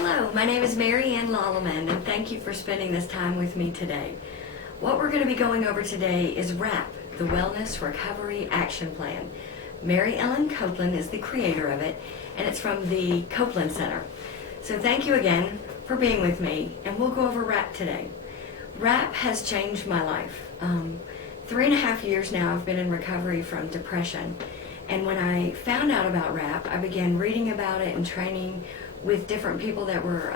Hello, my name is MaryAnn and thank you for spending this time with me today. What we're going to be going over today is WRAP, the Wellness Recovery Action Plan. MaryEllen Copeland is the creator of it, and it's from the Copeland Center. So thank you again for being with me, and we'll go over WRAP today. WRAP has changed my life. 3.5 years now I've been in recovery from depression, and when I found out about WRAP, I began reading about it and training with different people that were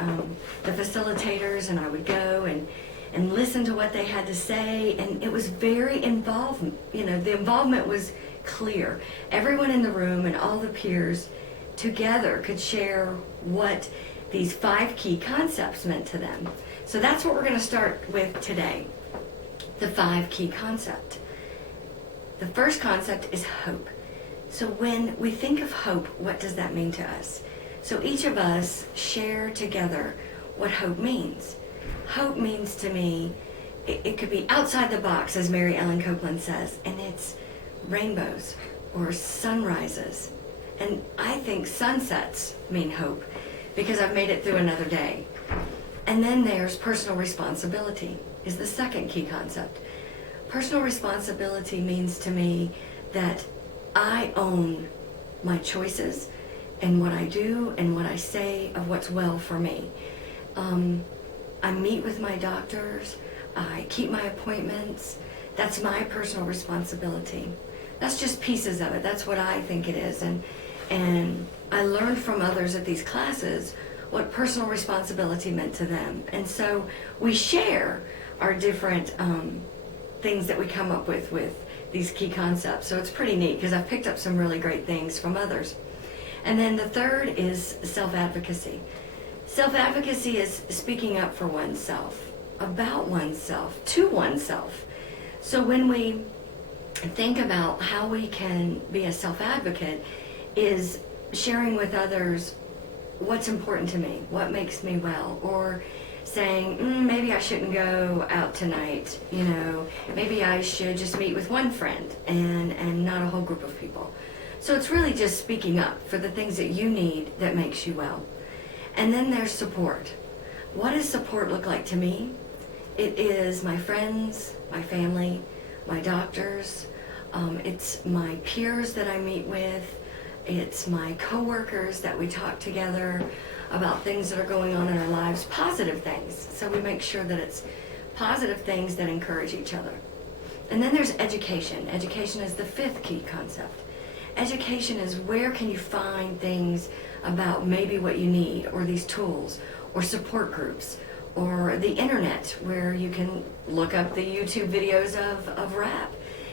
the facilitators, and I would go and listen to what they had to say, and it was very involved. The involvement was clear. Everyone in the room and all the peers together could share what these 5 key concepts meant to them. So that's what we're going to start with today, the 5 key concept. The first concept is hope. So when we think of hope, what does that mean to us? So each of us share together what hope means. Hope means to me, it could be outside the box, as MaryEllen Copeland says, and it's rainbows or sunrises. And I think sunsets mean hope because I've made it through another day. And then there's personal responsibility is the second key concept. Personal responsibility means to me that I own my choices and what I do and what I say of what's well for me. I meet with my doctors, I keep my appointments. That's my personal responsibility. That's just pieces of it. That's what I think it is. And I learned from others at these classes what personal responsibility meant to them. And so we share our different things that we come up with these key concepts. So it's pretty neat because I've picked up some really great things from others. And then the third is self-advocacy. Self-advocacy is speaking up for oneself, about oneself, to oneself. So when we think about how we can be a self-advocate is sharing with others what's important to me, what makes me well, or saying, maybe I shouldn't go out tonight, maybe I should just meet with one friend and not a whole group of people. So it's really just speaking up for the things that you need that makes you well. And then there's support. What does support look like to me? It is my friends, my family, my doctors, it's my peers that I meet with, it's my coworkers that we talk together about things that are going on in our lives, positive things. So we make sure that it's positive things that encourage each other. And then there's education. Education is the 5th key concept. Education is where can you find things about maybe what you need, or these tools, or support groups, or the internet where you can look up the YouTube videos of WRAP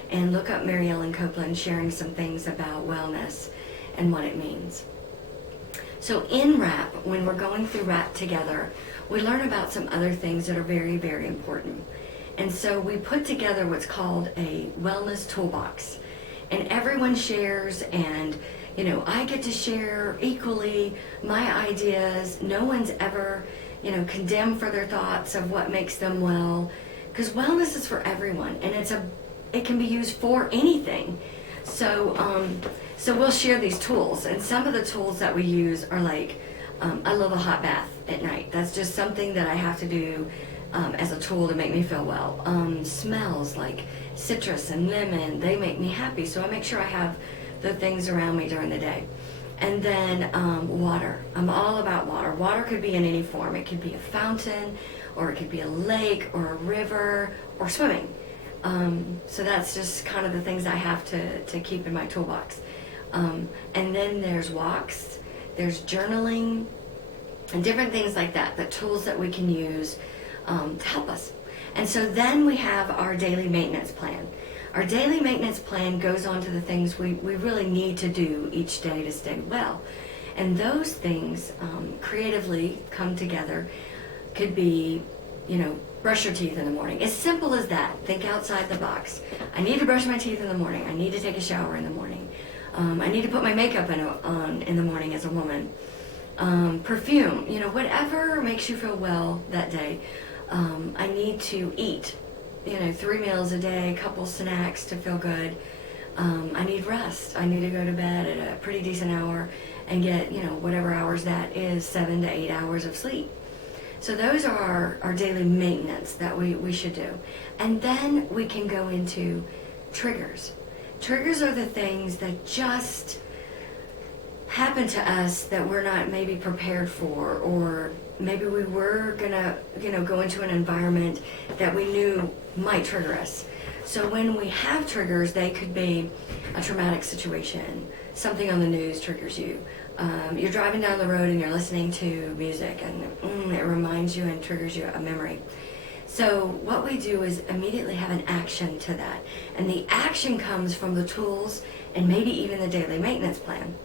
and look up MaryEllen Copeland sharing some things about wellness and what it means. So in WRAP, when we're going through WRAP together, we learn about some other things that are very, very important. And so we put together what's called a wellness toolbox. And everyone shares, and I get to share equally my ideas. No one's ever condemned for their thoughts of what makes them well, because wellness is for everyone, and it can be used for anything. So we'll share these tools, and some of the tools that we use are like, I love a hot bath at night. That's just something that I have to do as a tool to make me feel well. Smells like citrus and lemon, they make me happy, so I make sure I have the things around me during the day. And then water. I'm all about water. Water could be in any form. It could be a fountain, or it could be a lake, or a river, or swimming. So that's just kind of the things I have to keep in my toolbox. And then there's walks, there's journaling, and different things like that, the tools that we can use to help us. And so then we have our daily maintenance plan. Our daily maintenance plan goes on to the things we really need to do each day to stay well. And those things creatively come together. Could be, brush your teeth in the morning. As simple as that. Think outside the box. I need to brush my teeth in the morning. I need to take a shower in the morning. I need to put my makeup on in the morning as a woman. Perfume, whatever makes you feel well that day. I need to eat, 3 meals a day, a couple snacks to feel good. I need rest. I need to go to bed at a pretty decent hour and get, whatever hours that is, 7 to 8 hours of sleep. So those are our daily maintenance that we should do. And then we can go into triggers. Triggers are the things that just happen to us that we're not maybe prepared for, or maybe we were gonna, go into an environment that we knew might trigger us. So when we have triggers, they could be a traumatic situation, something on the news triggers you. You're driving down the road and you're listening to music, and it reminds you and triggers you a memory. So what we do is immediately have an action to that. And the action comes from the tools and maybe even the daily maintenance plan.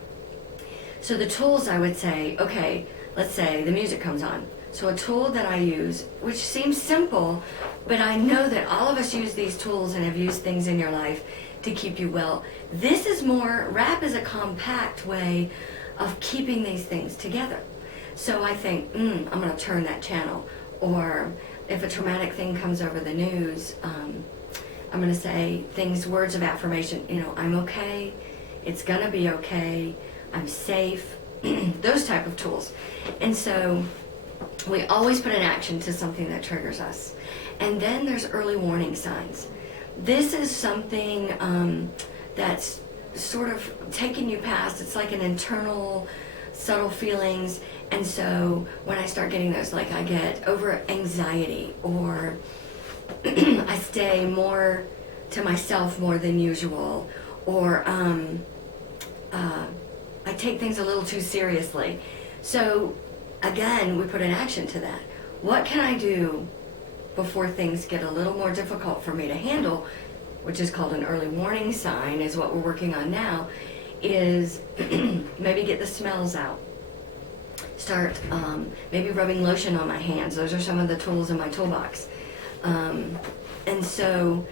So the tools, I would say, okay, let's say the music comes on. So a tool that I use, which seems simple, but I know that all of us use these tools and have used things in your life to keep you well. This is more, rap is a compact way of keeping these things together. So I think, I'm going to turn that channel. Or if a traumatic thing comes over the news, I'm going to say words of affirmation. I'm okay. It's going to be okay. I'm safe. Those type of tools. And so we always put an action to something that triggers us. And then there's early warning signs. This is something that's sort of taking you past. It's like an internal, subtle feelings. And so when I start getting those, like I get over anxiety, or I stay more to myself more than usual, or I take things a little too seriously. So again, we put an action to that. What can I do before things get a little more difficult for me to handle, which is called an early warning sign, is what we're working on now, is maybe get the smells out. Start maybe rubbing lotion on my hands. Those are some of the tools in my toolbox. And so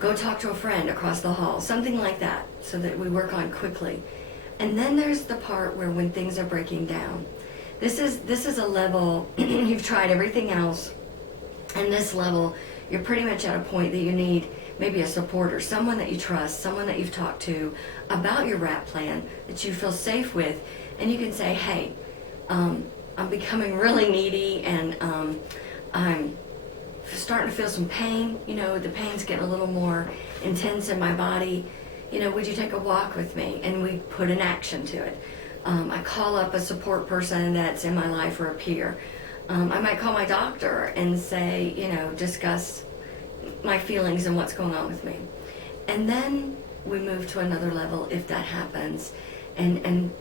go talk to a friend across the hall, something like that, so that we work on quickly. And then there's the part where when things are breaking down. This is a level, you've tried everything else, and this level, you're pretty much at a point that you need maybe a supporter, someone that you trust, someone that you've talked to about your RAP plan that you feel safe with, and you can say, hey, I'm becoming really needy, and I'm starting to feel some pain. The pain's getting a little more intense in my body. Would you take a walk with me? And we put an action to it. I call up a support person that's in my life, or a peer. I might call my doctor and say, discuss my feelings and what's going on with me. And then we move to another level if that happens. And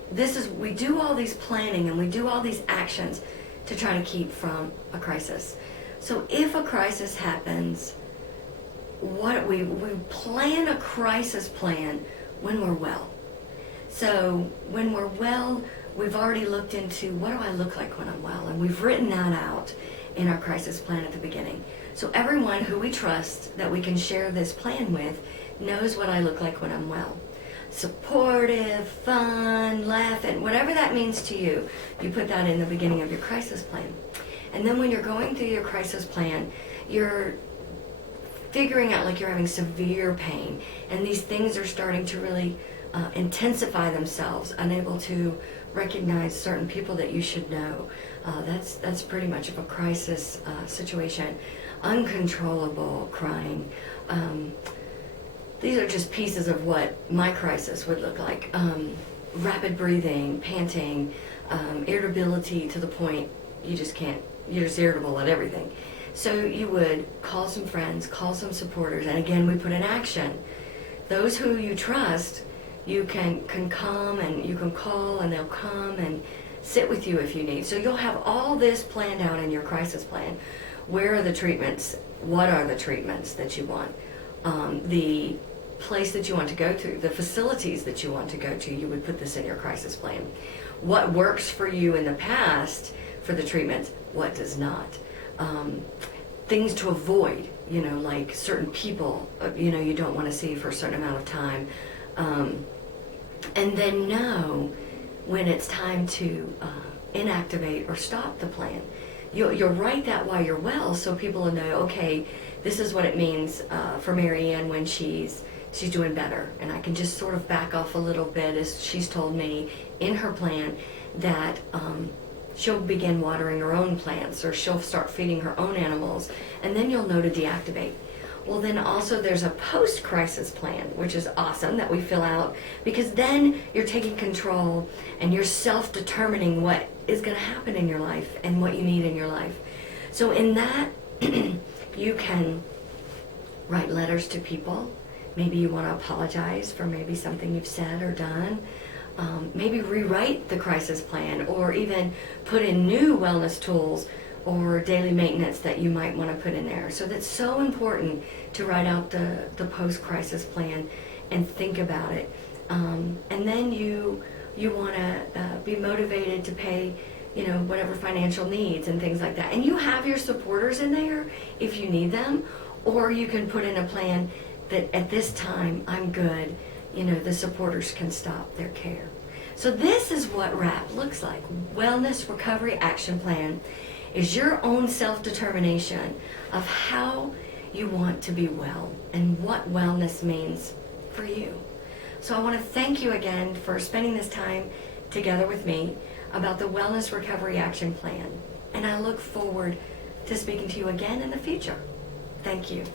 we do all these planning and we do all these actions to try to keep from a crisis. So if a crisis happens, we plan a crisis plan when we're well. So when we're well, we've already looked into what do I look like when I'm well, and we've written that out in our crisis plan at the beginning. So everyone who we trust that we can share this plan with knows what I look like when I'm well. Supportive, fun, laughing, whatever that means to you, you put that in the beginning of your crisis plan. And then when you're going through your crisis plan, you're figuring out like you're having severe pain, and these things are starting to really intensify themselves, unable to recognize certain people that you should know. That's pretty much of a crisis situation. Uncontrollable crying. These are just pieces of what my crisis would look like. Rapid breathing, panting, irritability to the point you just can't, you're just irritable at everything. So you would call some friends, call some supporters, and again, we put in action. Those who you trust, you can come and you can call, and they'll come and sit with you if you need. So you'll have all this planned out in your crisis plan. Where are the treatments? What are the treatments that you want? The place that you want to go to, the facilities that you want to go to, you would put this in your crisis plan. What works for you in the past for the treatments, what does not? Things to avoid, like certain people, you don't want to see for a certain amount of time. And then know when it's time to inactivate or stop the plan. You'll write that while you're well, so people will know, okay, this is what it means for MaryAnn when she's she's doing better. And I can just sort of back off a little bit, as she's told me in her plan that she'll begin watering her own plants, or she'll start feeding her own animals, and then you'll know to deactivate. Well, then also there's a post-crisis plan, which is awesome, that we fill out, because then you're taking control and you're self-determining what is going to happen in your life and what you need in your life. So in that, you can write letters to people. Maybe you want to apologize for maybe something you've said or done. Maybe rewrite the crisis plan, or even put in new wellness tools or daily maintenance that you might want to put in there. So that's so important to write out the post-crisis plan and think about it. And then you want to be motivated to pay, whatever financial needs and things like that. And you have your supporters in there if you need them, or you can put in a plan that at this time I'm good. The supporters can stop their care. So this is what WRAP looks like. Wellness Recovery Action Plan is your own self-determination of how you want to be well and what wellness means for you. So I want to thank you again for spending this time together with me about the Wellness Recovery Action Plan. And I look forward to speaking to you again in the future. Thank you.